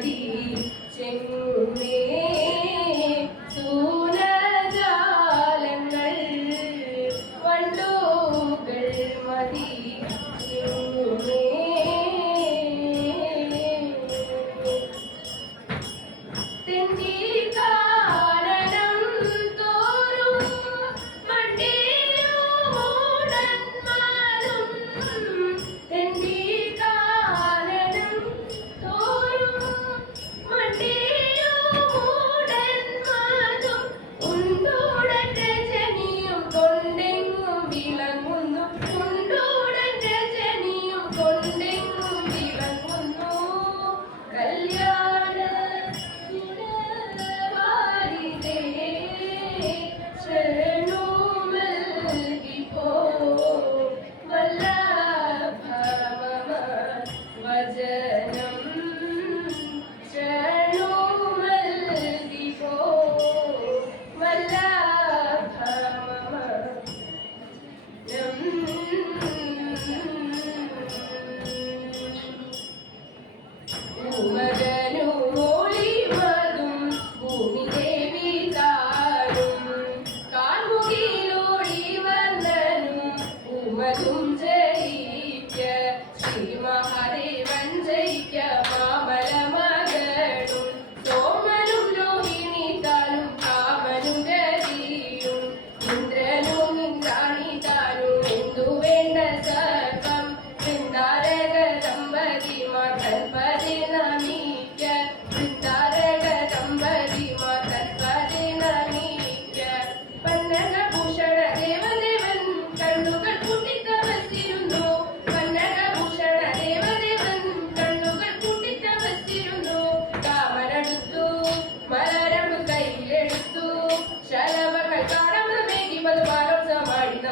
Jing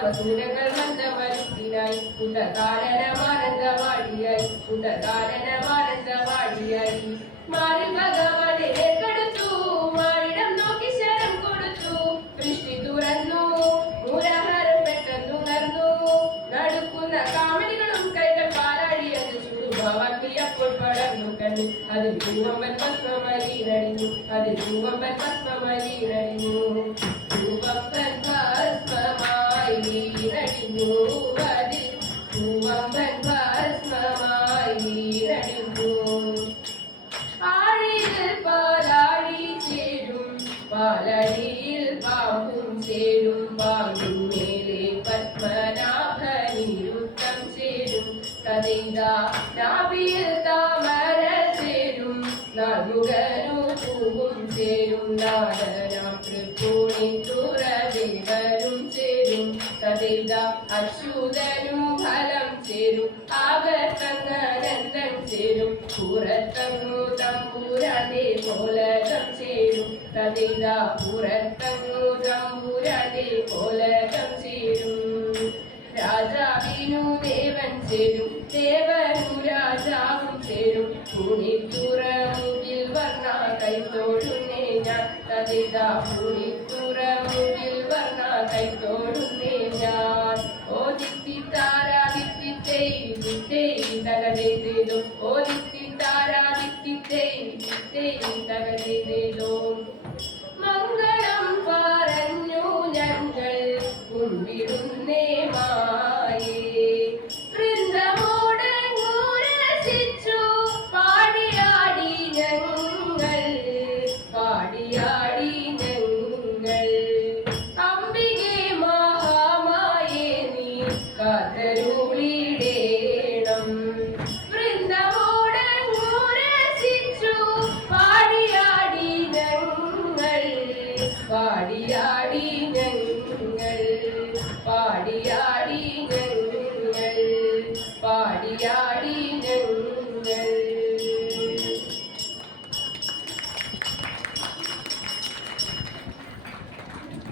നവസൂരങ്ങൾ മന്ദമരുത്തിനായി പുതകാലനമാനന്ദവാടിയായി പുതകാലനമാനന്ദവാടിയായി മാറി ഭഗവാനെ കടുത്തു മാറിടം നോക്കി ശരം കൊടുത്തു ദൃഷ്ടി തുറന്നു മൂലഹാരം പെട്ടെന്നുണർന്നു നടുക്കുന്ന കാമനികളും കൈകൾ പാലാടിയത് ചുടുഭാവാൻ അപ്പോൾ പടർന്നു കണ്ടു അതിൽ പൂവമ്പൻ ഭസ്മമലീനടിഞ്ഞു അതിൽ പൂവമ്പൻ ഭസ്മമലീനടിഞ്ഞു അച്യുതനും ഫലം ചേരും ആകത്തങ്ങനന്ദൻ ചേരും പുറത്തങ്ങു തമ്പൂരാനെ കോലകം ചേരും. കഥയിതാ പുറത്തങ്ങു തമ്പൂരാനെ കോലകം ചേരും. രാജാവിനു ദേവൻ ചേരും ദേവനു രാജാവും ചേരും. പുണിത്തുറമുകിൽ വർണ കൈത്തോടുന്നേ ഞാൻ. കഥിതാ പുണിത്തുറമുകിൽ വർണ കൈത്തോടുന്നേ ഞാൻ. ഓ ദിത്തി താരാ ദിത്തി பாடியாடி